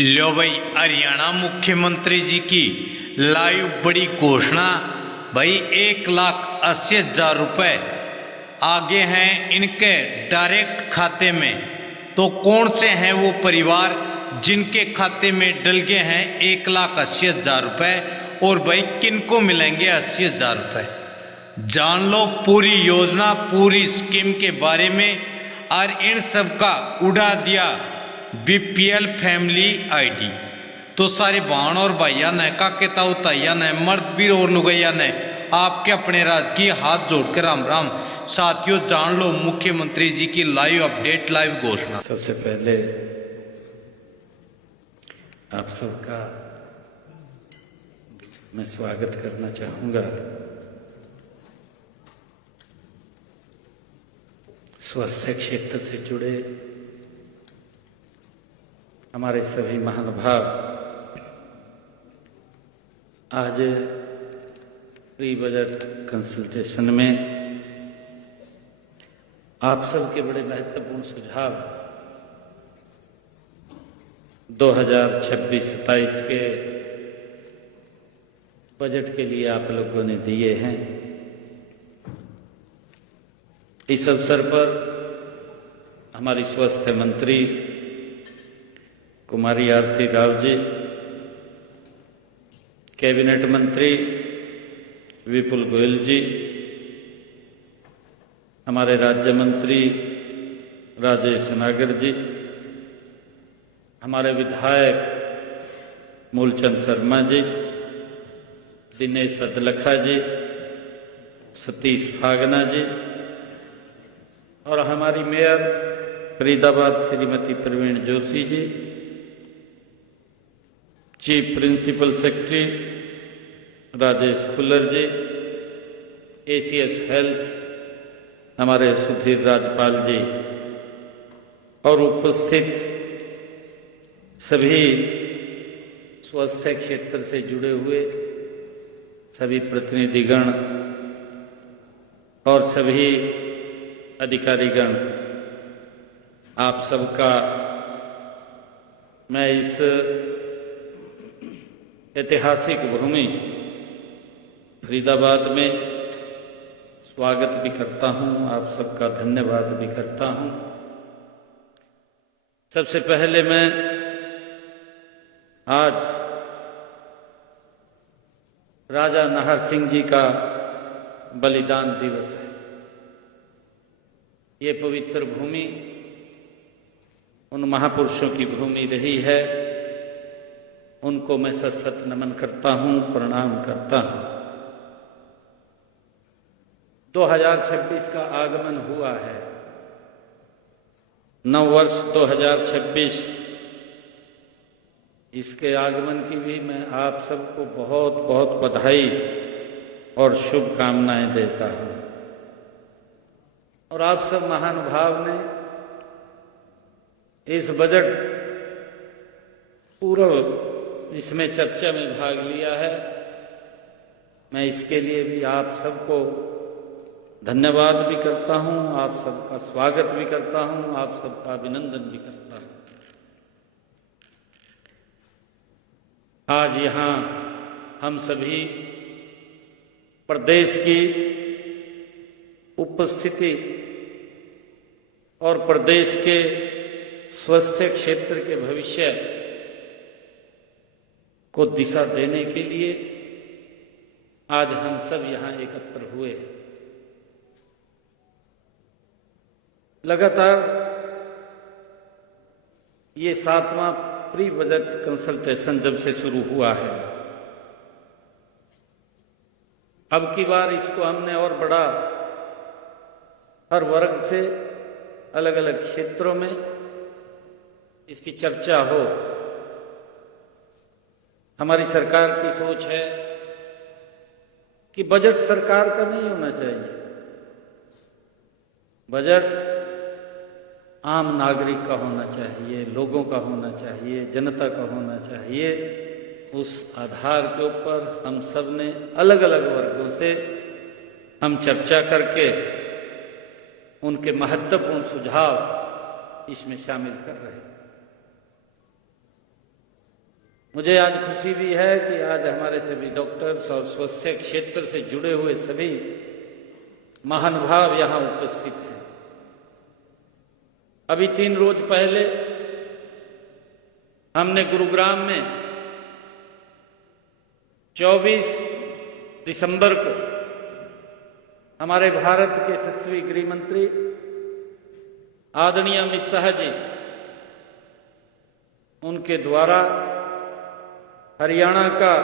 लो भाई, हरियाणा मुख्यमंत्री जी की लाइव बड़ी घोषणा। भाई 1,80,000 रुपये आगे हैं इनके डायरेक्ट खाते में। तो कौन से हैं वो परिवार जिनके खाते में डल गए हैं 1,80,000 रुपये, और भाई किनको मिलेंगे 80,000 रुपये? जान लो पूरी योजना, पूरी स्कीम के बारे में। और इन सब का उड़ा दिया बीपीएल फैमिली आईडी। तो सारे बहन और भाइया ने, काके ताऊ ताइया ने, मर्द वीर और लुगैया ने आपके अपने राजकीय हाथ जोड़कर राम राम। साथियों, जान लो मुख्यमंत्री जी की लाइव अपडेट, लाइव घोषणा। सबसे पहले आप सबका मैं स्वागत करना चाहूँगा। स्वास्थ्य क्षेत्र से जुड़े हमारे सभी महानुभाव आज प्री बजट कंसल्टेशन में आप सबके बड़े महत्वपूर्ण सुझाव 2026-27 के बजट के लिए आप लोगों ने दिए हैं। इस अवसर पर हमारी स्वास्थ्य मंत्री कुमारी आरती राव जी, कैबिनेट मंत्री विपुल गोयल जी, हमारे राज्य मंत्री राजेश नागर जी, हमारे विधायक मूलचंद शर्मा जी, दिनेश अदलखा जी, सतीश फागना जी, और हमारी mayor Faridabad Shrimati Praveen Joshi ji, chief principal secretary Rajesh Khullar ji, ACS health हमारे सुधीर राजपाल जी, और उपस्थित सभी स्वास्थ्य क्षेत्र से जुड़े हुए सभी प्रतिनिधिगण और सभी अधिकारीगण, आप सबका मैं इस ऐतिहासिक भूमि फरीदाबाद में स्वागत भी करता हूं, आप सबका धन्यवाद भी करता हूं। सबसे पहले मैं आज राजा नाहर सिंह जी का बलिदान दिवस है। ये पवित्र भूमि उन महापुरुषों की भूमि रही है, उनको मैं सत नमन करता हूं, प्रणाम करता हूं। 2026 का आगमन हुआ है। नववर्ष 2026, इसके आगमन की भी मैं आप सबको बहुत बहुत बधाई और शुभकामनाएं देता हूं। और आप सब महानुभाव ने इस बजट पूर्व इसमें चर्चा में भाग लिया है। मैं इसके लिए भी आप सबको धन्यवाद भी करता हूं, आप सबका स्वागत भी करता हूं, आप सबका अभिनंदन भी करता हूं। आज यहां हम सभी प्रदेश की उपस्थिति और प्रदेश के स्वास्थ्य क्षेत्र के भविष्य को दिशा देने के लिए आज हम सब यहां एकत्र हुए। लगातार ये 7वां प्री बजट कंसल्टेशन जब से शुरू हुआ है, अब की बार इसको हमने और बड़ा, हर वर्ग से अलग अलग क्षेत्रों में इसकी चर्चा हो। हमारी सरकार की सोच है कि बजट सरकार का नहीं होना चाहिए, बजट आम नागरिक का होना चाहिए, लोगों का होना चाहिए, जनता का होना चाहिए। उस आधार के ऊपर हम सब ने अलग अलग वर्गों से हम चर्चा करके उनके महत्वपूर्ण सुझाव इसमें शामिल कर रहे हैं। मुझे आज खुशी भी है कि आज हमारे सभी डॉक्टर्स और स्वास्थ्य क्षेत्र से जुड़े हुए सभी महानुभाव यहाँ उपस्थित हैं। अभी 3 रोज पहले हमने गुरुग्राम में 24 दिसंबर को हमारे भारत के यशस्वी गृह मंत्री आदरणीय अमित शाह जी, उनके द्वारा हरियाणा का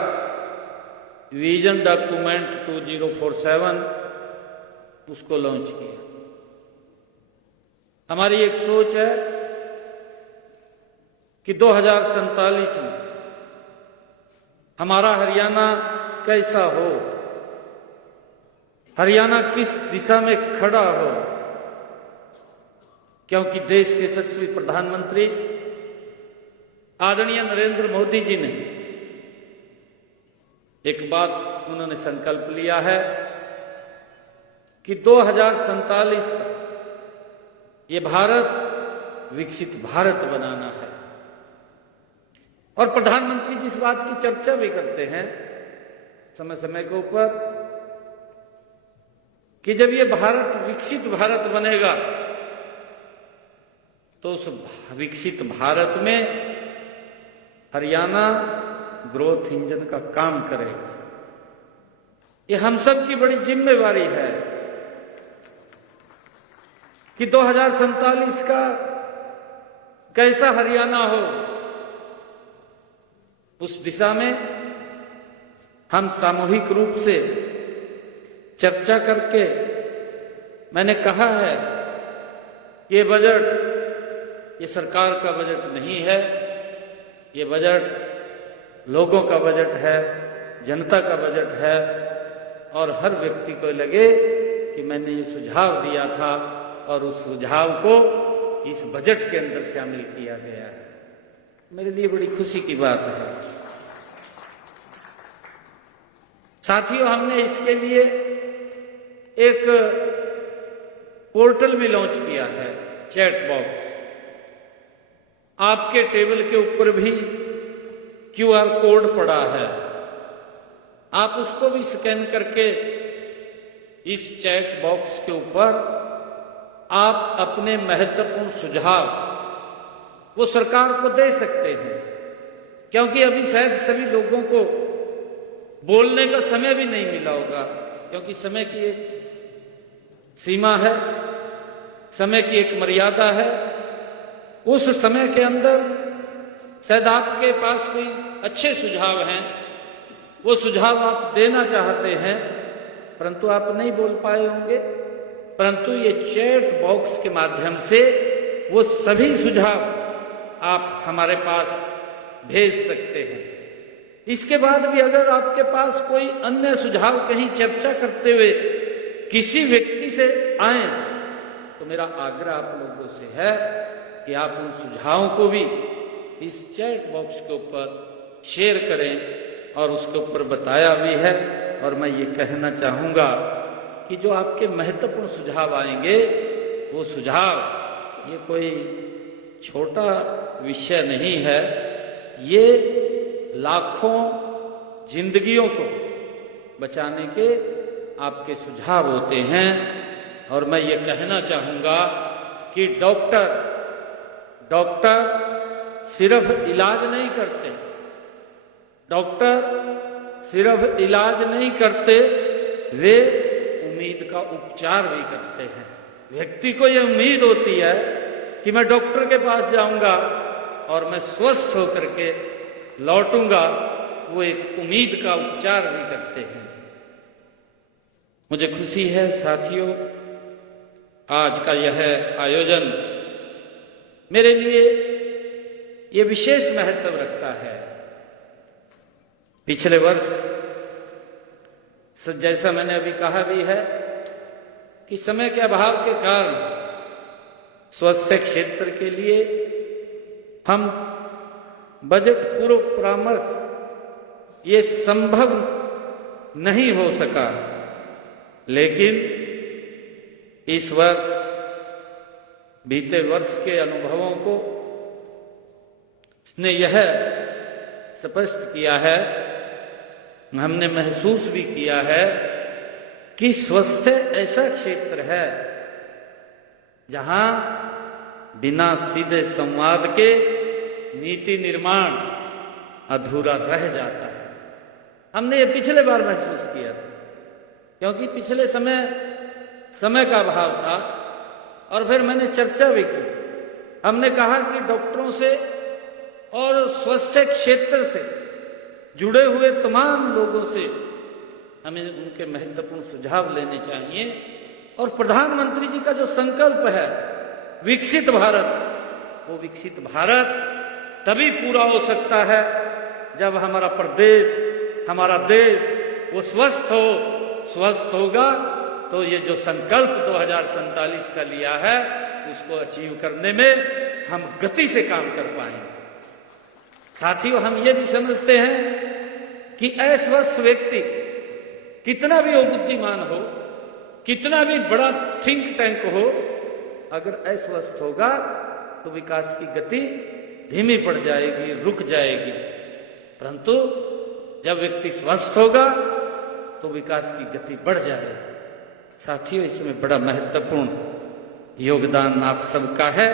विजन डॉक्यूमेंट 2047 उसको लॉन्च किया। हमारी एक सोच है कि 2047 में हमारा हरियाणा कैसा हो, हरियाणा किस दिशा में खड़ा हो, क्योंकि देश के यशस्वी प्रधानमंत्री आदरणीय नरेंद्र मोदी जी ने एक बात उन्होंने संकल्प लिया है कि 2047 तक ये भारत विकसित भारत बनाना है। और प्रधानमंत्री जिस बात की चर्चा भी करते हैं समय समय के ऊपर कि जब ये भारत विकसित भारत बनेगा तो उस विकसित भारत में हरियाणा ग्रोथ इंजन का काम करेगा। ये हम सब की बड़ी जिम्मेवारी है कि 2047 का कैसा हरियाणा हो, उस दिशा में हम सामूहिक रूप से चर्चा करके, मैंने कहा है ये बजट ये सरकार का बजट नहीं है, ये बजट लोगों का बजट है, जनता का बजट है। और हर व्यक्ति को लगे कि मैंने ये सुझाव दिया था और उस सुझाव को इस बजट के अंदर शामिल किया गया है। मेरे लिए बड़ी खुशी की बात है। साथियों, हमने इसके लिए एक पोर्टल भी लॉन्च किया है, चैट बॉक्स। आपके टेबल के ऊपर भी QR कोड पड़ा है, आप उसको भी स्कैन करके इस चैट बॉक्स के ऊपर आप अपने महत्वपूर्ण सुझाव वो सरकार को दे सकते हैं, क्योंकि अभी शायद सभी लोगों को बोलने का समय भी नहीं मिला होगा, क्योंकि समय की एक सीमा है, समय की एक मर्यादा है। उस समय के अंदर शायद आपके पास कोई अच्छे सुझाव हैं, वो सुझाव आप देना चाहते हैं, परंतु आप नहीं बोल पाए होंगे। परंतु ये चैट बॉक्स के माध्यम से वो सभी सुझाव आप हमारे पास भेज सकते हैं। इसके बाद भी अगर आपके पास कोई अन्य सुझाव कहीं चर्चा करते हुए किसी व्यक्ति से आए, तो मेरा आग्रह आप लोगों से है कि आप उन सुझावों को भी इस चैट बॉक्स के ऊपर शेयर करें। और उसके ऊपर बताया भी है, और मैं ये कहना चाहूंगा कि जो आपके महत्वपूर्ण सुझाव आएंगे, वो सुझाव ये कोई छोटा विषय नहीं है, ये लाखों जिंदगियों को बचाने के आपके सुझाव होते हैं। और मैं ये कहना चाहूंगा कि डॉक्टर सिर्फ इलाज नहीं करते, डॉक्टर सिर्फ इलाज नहीं करते, वे उम्मीद का उपचार भी करते हैं। व्यक्ति को यह उम्मीद होती है कि मैं डॉक्टर के पास जाऊंगा और मैं स्वस्थ होकर के लौटूंगा, वो एक उम्मीद का उपचार भी करते हैं। मुझे खुशी है साथियों, आज का यह आयोजन मेरे लिए ये विशेष महत्व रखता है। पिछले वर्ष जैसा मैंने अभी कहा भी है कि समय के अभाव के कारण स्वास्थ्य क्षेत्र के लिए हम बजट पूर्व परामर्श ये संभव नहीं हो सका, लेकिन इस वर्ष बीते वर्ष के अनुभवों को ने यह स्पष्ट किया है, हमने महसूस भी किया है कि स्वास्थ्य ऐसा क्षेत्र है जहां बिना सीधे संवाद के नीति निर्माण अधूरा रह जाता है। हमने ये पिछले बार महसूस किया था, क्योंकि पिछले समय का अभाव था, और फिर मैंने चर्चा भी की। हमने कहा कि डॉक्टरों से और स्वास्थ्य क्षेत्र से जुड़े हुए तमाम लोगों से हमें उनके महत्वपूर्ण सुझाव लेने चाहिए, और प्रधानमंत्री जी का जो संकल्प है विकसित भारत, वो विकसित भारत तभी पूरा हो सकता है जब हमारा प्रदेश, हमारा देश वो स्वस्थ होगा। तो ये जो संकल्प 2047 का लिया है, उसको अचीव करने में हम गति से काम कर पाएंगे। साथियों, हम ये भी समझते हैं कि अस्वस्थ व्यक्ति कितना भी वो बुद्धिमान हो, कितना भी बड़ा थिंक टैंक हो, अगर अस्वस्थ होगा तो विकास की गति धीमी पड़ जाएगी, रुक जाएगी। परंतु जब व्यक्ति स्वस्थ होगा तो विकास की गति बढ़ जाएगी। साथियों, इसमें बड़ा महत्वपूर्ण योगदान आप सबका है,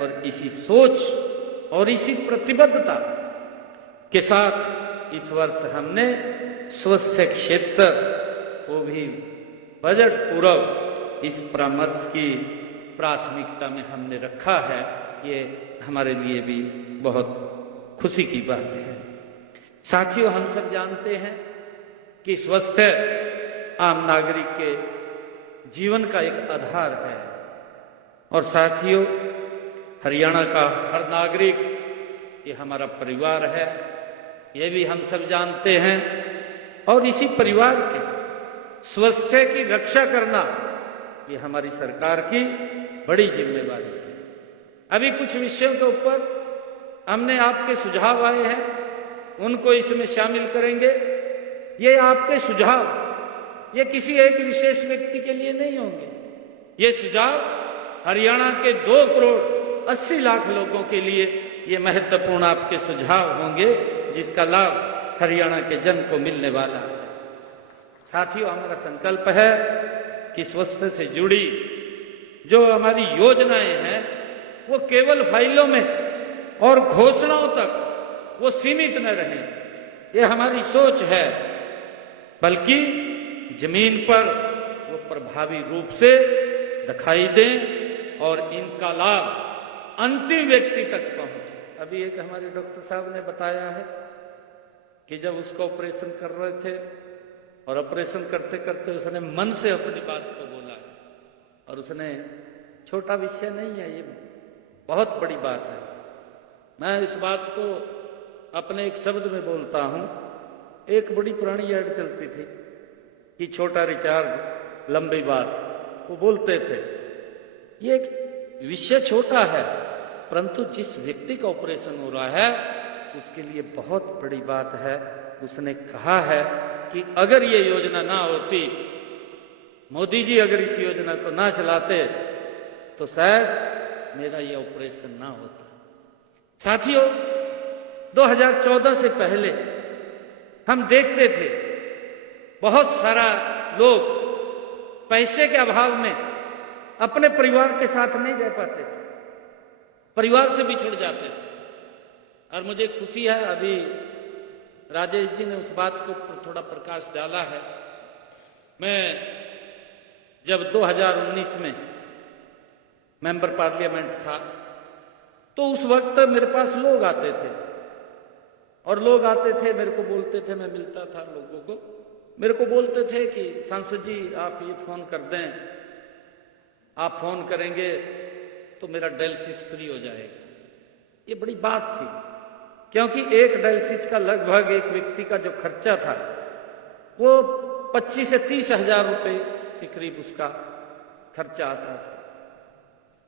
और इसी सोच और इसी प्रतिबद्धता के साथ इस वर्ष हमने स्वास्थ्य क्षेत्र को भी बजट पूर्व इस परामर्श की प्राथमिकता में हमने रखा है। ये हमारे लिए भी बहुत खुशी की बात है। साथियों, हम सब जानते हैं कि स्वास्थ्य आम नागरिक के जीवन का एक आधार है, और साथियों, हरियाणा का हर नागरिक ये हमारा परिवार है, ये भी हम सब जानते हैं, और इसी परिवार के स्वास्थ्य की रक्षा करना ये हमारी सरकार की बड़ी जिम्मेवारी है। अभी कुछ विषयों के ऊपर हमने आपके सुझाव आए हैं, उनको इसमें शामिल करेंगे। ये आपके सुझाव ये किसी एक विशेष व्यक्ति के लिए नहीं होंगे, ये सुझाव हरियाणा के 2 करोड़ 80 लाख लोगों के लिए ये महत्वपूर्ण आपके सुझाव होंगे, जिसका लाभ हरियाणा के जन को मिलने वाला है। साथियों, हमारा संकल्प है कि स्वास्थ्य से जुड़ी जो हमारी योजनाएं हैं वो केवल फाइलों में और घोषणाओं तक वो सीमित न रहें। ये हमारी सोच है, बल्कि जमीन पर वो प्रभावी रूप से दिखाई दें और इनका लाभ अंतिम व्यक्ति तक पहुंचे। अभी एक हमारे डॉक्टर साहब ने बताया है कि जब उसका ऑपरेशन कर रहे थे और ऑपरेशन करते करते उसने मन से अपनी बात को बोला, और उसने, छोटा विषय नहीं है ये, बहुत बड़ी बात है। मैं इस बात को अपने एक शब्द में बोलता हूं। एक बड़ी पुरानी ऐड चलती थी कि छोटा रिचार्ज लंबी बात, वो बोलते थे। ये एक विषय छोटा है, परंतु जिस व्यक्ति का ऑपरेशन हो रहा है उसके लिए बहुत बड़ी बात है। उसने कहा है कि अगर ये योजना ना होती, मोदी जी अगर इस योजना को ना चलाते, तो शायद मेरा ये ऑपरेशन ना होता। साथियों, 2014 से पहले हम देखते थे बहुत सारा लोग पैसे के अभाव में अपने परिवार के साथ नहीं रह पाते थे, परिवार से बिछुड़ जाते थे। और मुझे खुशी है, अभी राजेश जी ने उस बात के ऊपर थोड़ा प्रकाश डाला है। मैं जब 2019 में मेंबर पार्लियामेंट था, तो उस वक्त मेरे पास लोग आते थे, और लोग आते थे मेरे को बोलते थे, मैं मिलता था लोगों को, मेरे को बोलते थे कि सांसद जी आप ये फोन कर दें, आप फोन करेंगे तो मेरा डायलिसिस फ्री हो जाएगा। ये बड़ी बात थी, क्योंकि एक डायलिसिस का लगभग एक व्यक्ति का जो खर्चा था वो 25 से 30 हजार रुपए के करीब उसका खर्चा आता था।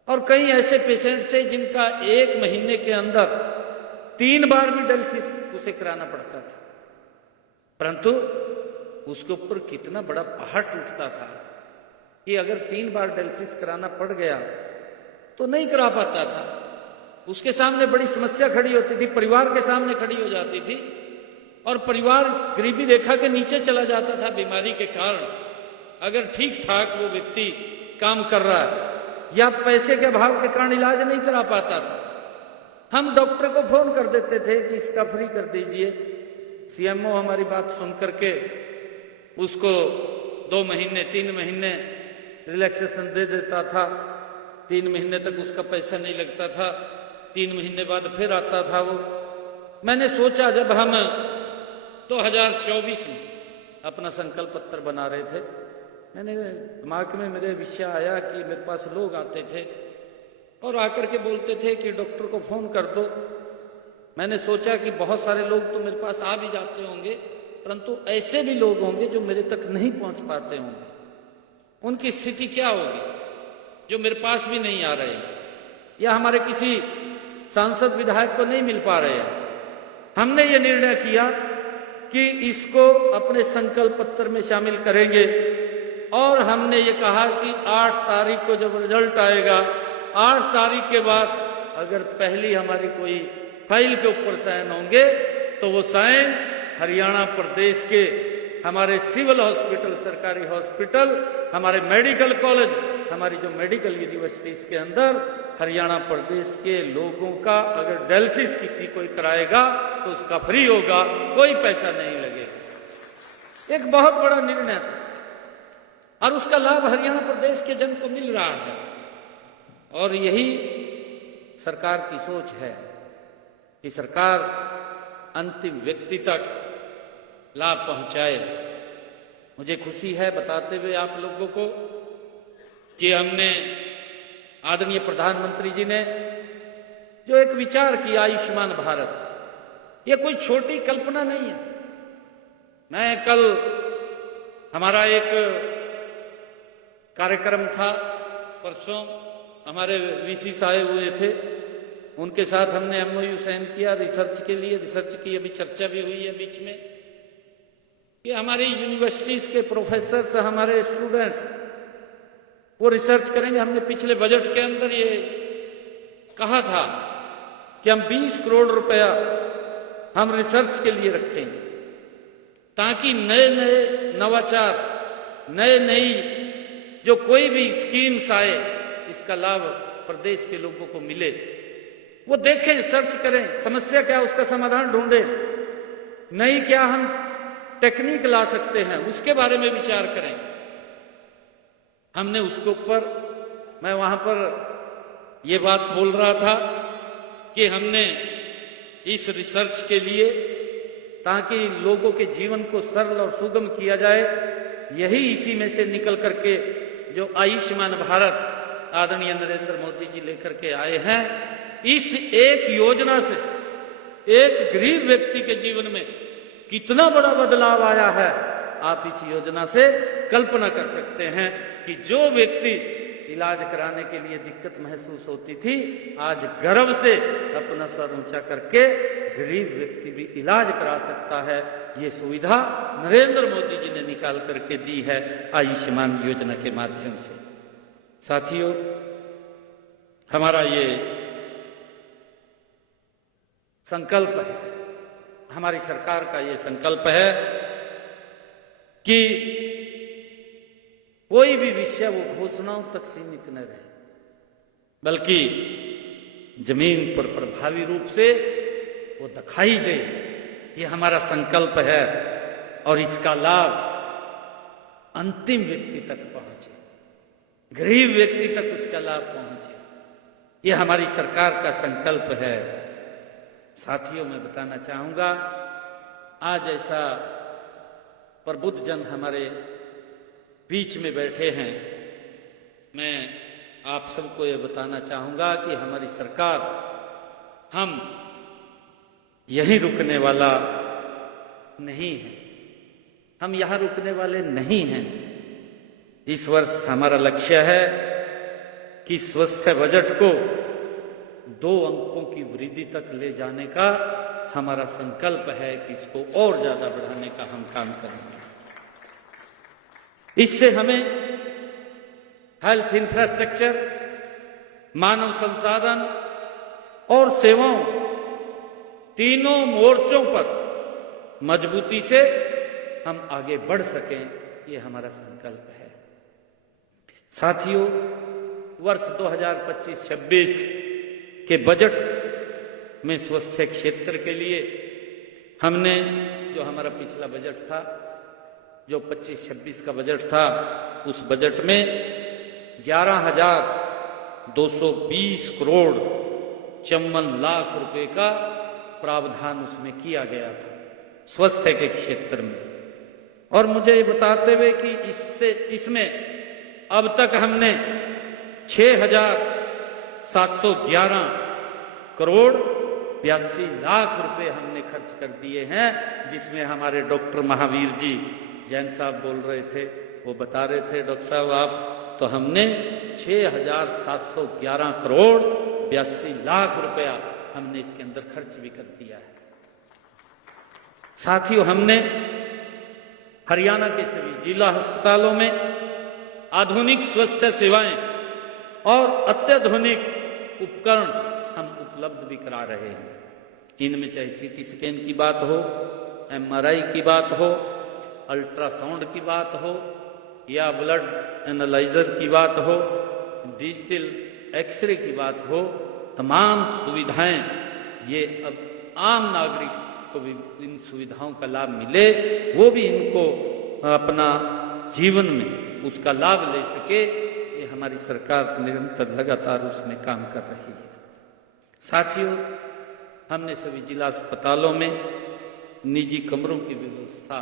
और कई ऐसे पेशेंट थे जिनका 1 महीने के अंदर 3 बार भी डायलिसिस उसे कराना पड़ता था, परंतु उसके ऊपर कितना बड़ा पहाड़ टूटता था कि अगर 3 बार डायलिसिस कराना पड़ गया तो नहीं करा पाता था। उसके सामने बड़ी समस्या खड़ी होती थी, परिवार के सामने खड़ी हो जाती थी, और परिवार गरीबी रेखा के नीचे चला जाता था बीमारी के कारण। अगर ठीक ठाक वो व्यक्ति काम कर रहा है या पैसे के अभाव के कारण इलाज नहीं करा पाता था, हम डॉक्टर को फोन कर देते थे कि इसका फ्री कर दीजिए। सीएमओ हमारी बात सुन करके उसको 2 महीने 3 महीने रिलैक्सेशन दे देता था। 3 महीने तक उसका पैसा नहीं लगता था, 3 महीने बाद फिर आता था वो। मैंने सोचा, जब हम 2024 में अपना संकल्प पत्र बना रहे थे, मैंने दिमाग में मेरे विषय आया कि मेरे पास लोग आते थे और आकर के बोलते थे कि डॉक्टर को फोन कर दो। मैंने सोचा कि बहुत सारे लोग तो मेरे पास आ भी जाते होंगे, परंतु ऐसे भी लोग होंगे जो मेरे तक नहीं पहुंच पाते होंगे। उनकी स्थिति क्या होगी जो मेरे पास भी नहीं आ रहे हैं, या हमारे किसी सांसद विधायक को नहीं मिल पा रहे हैं। हमने ये निर्णय किया कि इसको अपने संकल्प पत्र में शामिल करेंगे, और हमने ये कहा कि 8 तारीख को जब रिजल्ट आएगा, 8 तारीख के बाद अगर पहली हमारी कोई फाइल के ऊपर साइन होंगे तो वो साइन हरियाणा प्रदेश के हमारे सिविल हॉस्पिटल, सरकारी हॉस्पिटल, हमारे मेडिकल कॉलेज, हमारी जो मेडिकल यूनिवर्सिटीज के अंदर हरियाणा प्रदेश के लोगों का अगर डायलिसिस किसी कोई कराएगा तो उसका फ्री होगा, कोई पैसा नहीं लगेगा। एक बहुत बड़ा निर्णय था और उसका लाभ हरियाणा प्रदेश के जन को मिल रहा है, और यही सरकार की सोच है कि सरकार अंतिम व्यक्ति तक लाभ पहुंचाए। मुझे खुशी है बताते हुए आप लोगों को कि हमने आदरणीय प्रधानमंत्री जी ने जो एक विचार किया आयुष्मान भारत, ये कोई छोटी कल्पना नहीं है। मैं कल, हमारा एक कार्यक्रम था परसों, हमारे वीसी साहब हुए थे, उनके साथ हमने एमओयू साइन किया रिसर्च के लिए। रिसर्च की अभी चर्चा भी हुई है बीच में कि हमारी यूनिवर्सिटीज के प्रोफेसर, हमारे स्टूडेंट्स वो रिसर्च करेंगे। हमने पिछले बजट के अंदर ये कहा था कि हम 20 करोड़ रुपया हम रिसर्च के लिए रखेंगे, ताकि नए नए नवाचार, नई जो कोई भी स्कीम्स आए, इसका लाभ प्रदेश के लोगों को मिले। वो देखें, सर्च करें, समस्या क्या, उसका समाधान ढूंढें, नई क्या हम टेक्निक ला सकते हैं, उसके बारे में विचार करें। हमने उसके ऊपर, मैं वहां पर ये बात बोल रहा था कि हमने इस रिसर्च के लिए, ताकि लोगों के जीवन को सरल और सुगम किया जाए, यही इसी में से निकल करके जो आयुष्मान भारत आदरणीय नरेंद्र मोदी जी लेकर के आए हैं, इस एक योजना से एक गरीब व्यक्ति के जीवन में कितना बड़ा बदलाव आया है, आप इस योजना से कल्पना कर सकते हैं कि जो व्यक्ति इलाज कराने के लिए दिक्कत महसूस होती थी, आज गर्व से अपना सर ऊंचा करके गरीब व्यक्ति भी इलाज करा सकता है। ये सुविधा नरेंद्र मोदी जी ने निकाल करके दी है आयुष्मान योजना के माध्यम से। साथियों, हमारा ये संकल्प है, हमारी सरकार का ये संकल्प है कि कोई भी विषय वो घोषणाओं तक सीमित न रहे, बल्कि जमीन पर प्रभावी रूप से वो दिखाई दे। ये हमारा संकल्प है, और इसका लाभ अंतिम व्यक्ति तक पहुंचे, गरीब व्यक्ति तक उसका लाभ पहुंचे। ये हमारी सरकार का संकल्प है। साथियों, मैं बताना चाहूंगा, आज ऐसा प्रबुद्ध जन हमारे बीच में बैठे हैं। मैं आप सबको ये बताना चाहूंगा कि हमारी सरकार, हम यहीं रुकने वाला नहीं है, हम यहां रुकने वाले नहीं हैं। इस वर्ष हमारा लक्ष्य है कि स्वास्थ्य बजट को 2 अंकों की वृद्धि तक ले जाने का हमारा संकल्प है कि इसको और ज्यादा बढ़ाने का हम काम करेंगे। इससे हमें हेल्थ इंफ्रास्ट्रक्चर, मानव संसाधन, और सेवाओं, तीनों मोर्चों पर मजबूती से हम आगे बढ़ सकें, ये हमारा संकल्प है। साथियों, वर्ष 2025-26 के बजट में स्वास्थ्य क्षेत्र के लिए हमने, जो हमारा पिछला बजट था, जो 25-26 का बजट था, उस बजट में 11,220 करोड़ 54 लाख रुपए का प्रावधान उसमें किया गया था स्वास्थ्य के क्षेत्र में। और मुझे ये बताते हुए कि इसमें अब तक हमने 6,711 करोड़ 82 लाख रुपए हमने खर्च कर दिए हैं, जिसमें हमारे डॉक्टर महावीर जी जैन साहब बोल रहे थे, वो बता रहे थे, डॉक्टर साहब आप, तो हमने 6,711 करोड़ 82 लाख रुपया हमने इसके अंदर खर्च भी कर दिया है। साथियों, हमने हरियाणा के सभी जिला अस्पतालों में आधुनिक स्वास्थ्य सेवाएं और अत्याधुनिक उपकरण हम उपलब्ध भी करा रहे हैं। इनमें चाहे सीटी स्कैन की बात हो, एमआरआई की बात हो, अल्ट्रासाउंड की बात हो, या ब्लड एनालाइजर की बात हो, डिजिटल एक्सरे की बात हो, तमाम सुविधाएं ये अब आम नागरिक को भी इन सुविधाओं का लाभ मिले, वो भी इनको अपना जीवन में उसका लाभ ले सके, ये हमारी सरकार निरंतर लगातार उसमें काम कर रही है। साथियों, हमने सभी जिला अस्पतालों में निजी कमरों की व्यवस्था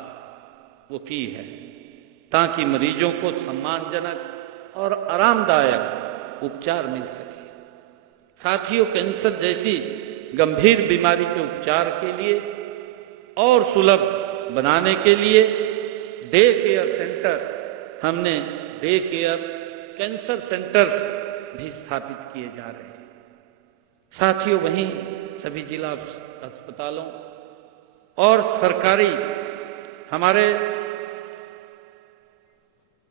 वो की है, ताकि मरीजों को सम्मानजनक और आरामदायक उपचार मिल सके। साथियों, कैंसर जैसी गंभीर बीमारी के उपचार के लिए और सुलभ बनाने के लिए डे केयर सेंटर, हमने डे केयर कैंसर सेंटर्स भी स्थापित किए जा रहे हैं। साथियों, वहीं सभी जिला अस्पतालों और सरकारी हमारे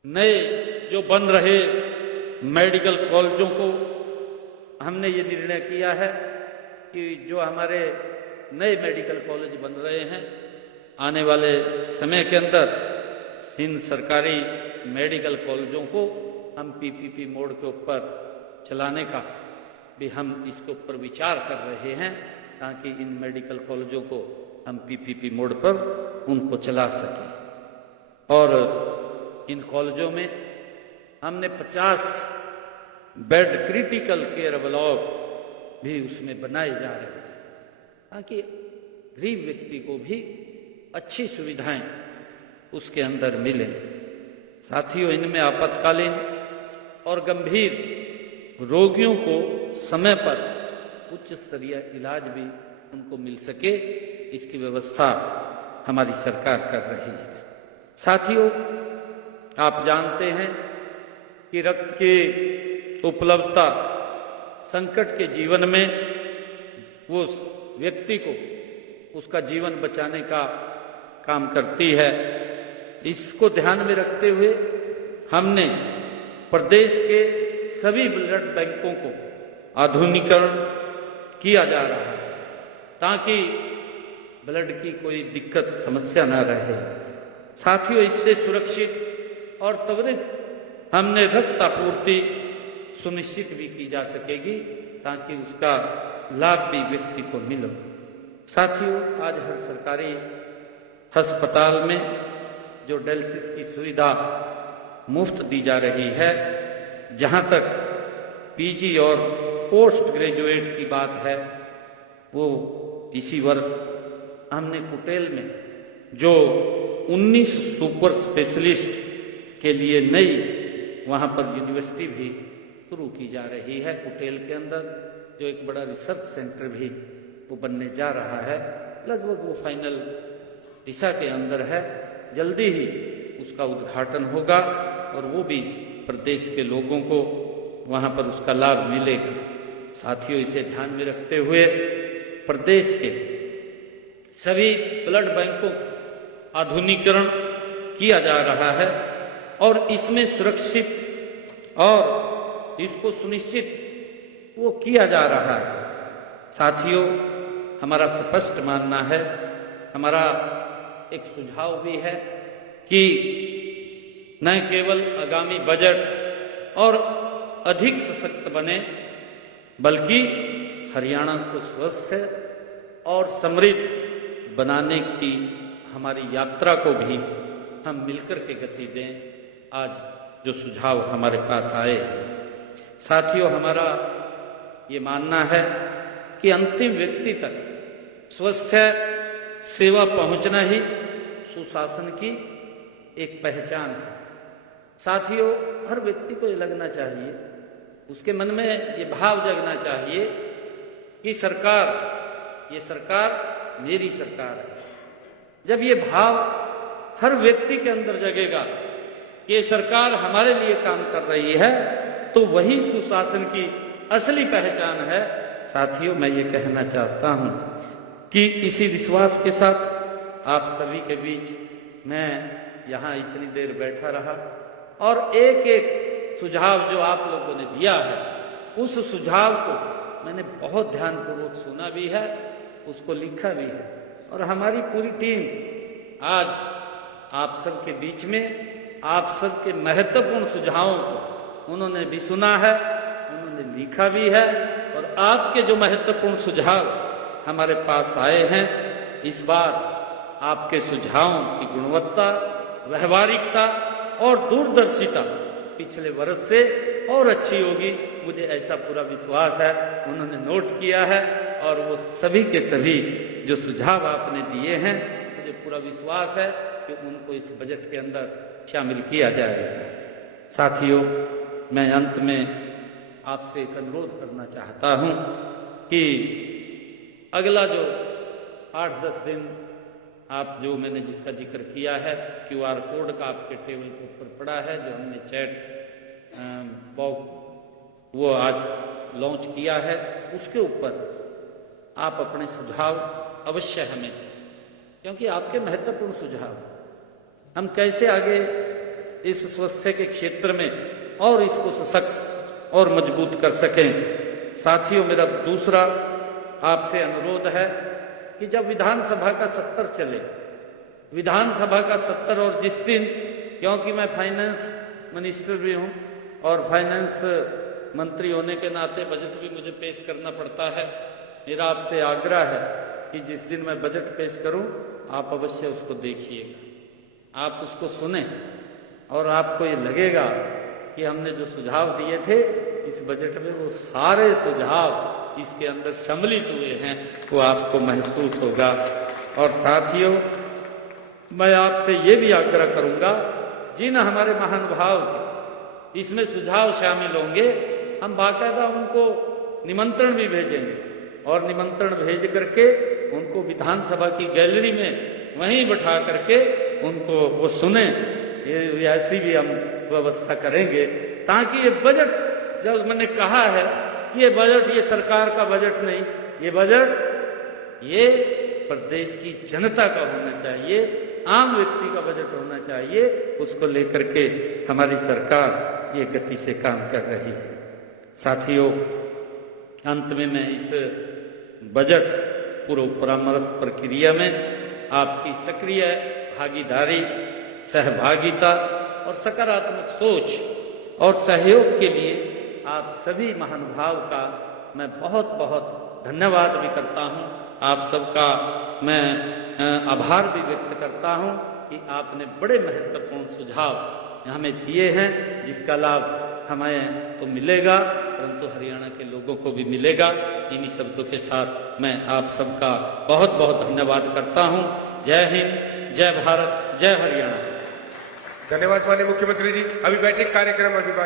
नए जो बन रहे मेडिकल कॉलेजों को हमने ये निर्णय किया है कि जो हमारे नए मेडिकल कॉलेज बन रहे हैं, आने वाले समय के अंदर इन सरकारी मेडिकल कॉलेजों को हम पीपीपी मोड के ऊपर चलाने का भी हम इसके ऊपर विचार कर रहे हैं, ताकि इन मेडिकल कॉलेजों को हम पीपीपी मोड पर उनको चला सकें। और इन कॉलेजों में हमने 50 बेड क्रिटिकल केयर ब्लॉक भी उसमें बनाए जा रहे हैं, ताकि गरीब व्यक्ति को भी अच्छी सुविधाएं उसके अंदर मिले। साथियों, इनमें आपातकालीन और गंभीर रोगियों को समय पर उच्च स्तरीय इलाज भी उनको मिल सके, इसकी व्यवस्था हमारी सरकार कर रही है। साथियों, आप जानते हैं कि रक्त की उपलब्धता संकट के जीवन में वो व्यक्ति को उसका जीवन बचाने का काम करती है। इसको ध्यान में रखते हुए हमने प्रदेश के सभी ब्लड बैंकों को आधुनिकीकरण किया जा रहा है, ताकि ब्लड की कोई दिक्कत समस्या न रहे। साथियों, इससे सुरक्षित और त्वरित हमने रक्त आपूर्ति सुनिश्चित भी की जा सकेगी, ताकि उसका लाभ भी व्यक्ति को मिले। साथियों, आज हर सरकारी अस्पताल में जो डायलिसिस की सुविधा मुफ्त दी जा रही है, जहां तक पीजी और पोस्ट ग्रेजुएट की बात है, वो इसी वर्ष हमने कुटेल में जो 19 सुपर स्पेशलिस्ट के लिए नई वहां पर यूनिवर्सिटी भी शुरू की जा रही है। कुटेल के अंदर जो एक बड़ा रिसर्च सेंटर भी वो बनने जा रहा है, लगभग वो फाइनल दिशा के अंदर है। जल्दी ही उसका उद्घाटन होगा और वो भी प्रदेश के लोगों को वहां पर उसका लाभ मिलेगा। साथियों, इसे ध्यान में रखते हुए प्रदेश के सभी ब्लड बैंकों को आधुनिकीकरण किया जा रहा है और इसमें सुरक्षित और इसको सुनिश्चित वो किया जा रहा है साथियों, हमारा स्पष्ट मानना है, हमारा एक सुझाव भी है कि न केवल आगामी बजट और अधिक सशक्त बने, बल्कि हरियाणा को स्वस्थ और समृद्ध बनाने की हमारी यात्रा को भी हम मिलकर के गति दें। आज जो सुझाव हमारे पास आए हैं, साथियों, हमारा ये मानना है कि अंतिम व्यक्ति तक स्वस्थ सेवा पहुंचना ही सुशासन की एक पहचान है। साथियों, हर व्यक्ति को ये लगना चाहिए, उसके मन में ये भाव जगना चाहिए कि ये सरकार मेरी सरकार है। जब ये भाव हर व्यक्ति के अंदर जगेगा कि ये सरकार हमारे लिए काम कर रही है, तो वही सुशासन की असली पहचान है। साथियों, मैं ये कहना चाहता हूं कि इसी विश्वास के साथ आप सभी के बीच मैं यहां इतनी देर बैठा रहा और एक एक सुझाव जो आप लोगों ने दिया है, उस सुझाव को मैंने बहुत ध्यानपूर्वक सुना भी है, उसको लिखा भी है। और हमारी पूरी टीम आज आप सबके बीच में आप सबके महत्वपूर्ण सुझावों को उन्होंने भी सुना है, उन्होंने लिखा भी है। और आपके जो महत्वपूर्ण सुझाव हमारे पास आए हैं, इस बार आपके सुझावों की गुणवत्ता, व्यवहारिकता और दूरदर्शिता पिछले वर्ष से और अच्छी होगी, मुझे ऐसा पूरा विश्वास है। उन्होंने नोट किया है और वो सभी के सभी जो सुझाव आपने दिए हैं, मुझे पूरा विश्वास है कि उनको इस बजट के अंदर शामिल किया जाएगा। साथियों, मैं अंत में आपसे एक अनुरोध करना चाहता हूं कि अगला जो 8-10 दिन आप जो मैंने जिसका जिक्र किया है, QR कोड का आपके टेबल के ऊपर पड़ा है, जो हमने चैट वो आज लॉन्च किया है, उसके ऊपर आप अपने सुझाव अवश्य हमें दें, क्योंकि आपके महत्वपूर्ण सुझाव हम कैसे आगे इस स्वास्थ्य के क्षेत्र में और इसको सशक्त और मजबूत कर सकें। साथियों, मेरा दूसरा आपसे अनुरोध है कि जब विधानसभा का सत्र चले, विधानसभा का सत्र, और जिस दिन, क्योंकि मैं फाइनेंस मिनिस्टर भी हूं और फाइनेंस मंत्री होने के नाते बजट भी मुझे पेश करना पड़ता है, मेरा आपसे आग्रह है कि जिस दिन मैं बजट पेश करूं, आप अवश्य उसको देखिएगा, आप उसको सुने और आपको ये लगेगा कि हमने जो सुझाव दिए थे इस बजट में, वो सारे सुझाव इसके अंदर सम्मिलित हुए हैं, वो आपको महसूस होगा। और साथियों, मैं आपसे ये भी आग्रह करूंगा, जिन हमारे महानुभाव के इसमें सुझाव शामिल होंगे, हम बाकायदा उनको निमंत्रण भी भेजेंगे और निमंत्रण भेज करके उनको विधानसभा की गैलरी में वहीं बैठा करके उनको वो सुने, ये ऐसी भी हम व्यवस्था करेंगे, ताकि ये बजट, जब मैंने कहा है कि ये बजट ये सरकार का बजट नहीं, ये बजट ये प्रदेश की जनता का होना चाहिए, आम व्यक्ति का बजट होना चाहिए, उसको लेकर के हमारी सरकार ये गति से काम कर रही है। साथियों, अंत में मैं इस बजट पूर्व परामर्श प्रक्रिया में आपकी सक्रिय भागीदारी, सहभागिता और सकारात्मक सोच और सहयोग के लिए आप सभी महानुभाव का मैं बहुत बहुत धन्यवाद भी करता हूं। आप सबका मैं आभार भी व्यक्त करता हूं कि आपने बड़े महत्वपूर्ण सुझाव हमें दिए हैं, जिसका लाभ हमें तो मिलेगा, परंतु हरियाणा के लोगों को भी मिलेगा। इन्हीं शब्दों के साथ मैं आप सबका बहुत बहुत धन्यवाद करता हूं। जय हिंद, जय भारत, जय हरियाणा। धन्यवाद माननीय मुख्यमंत्री जी। अभी बैठे कार्यक्रम अभी बाकी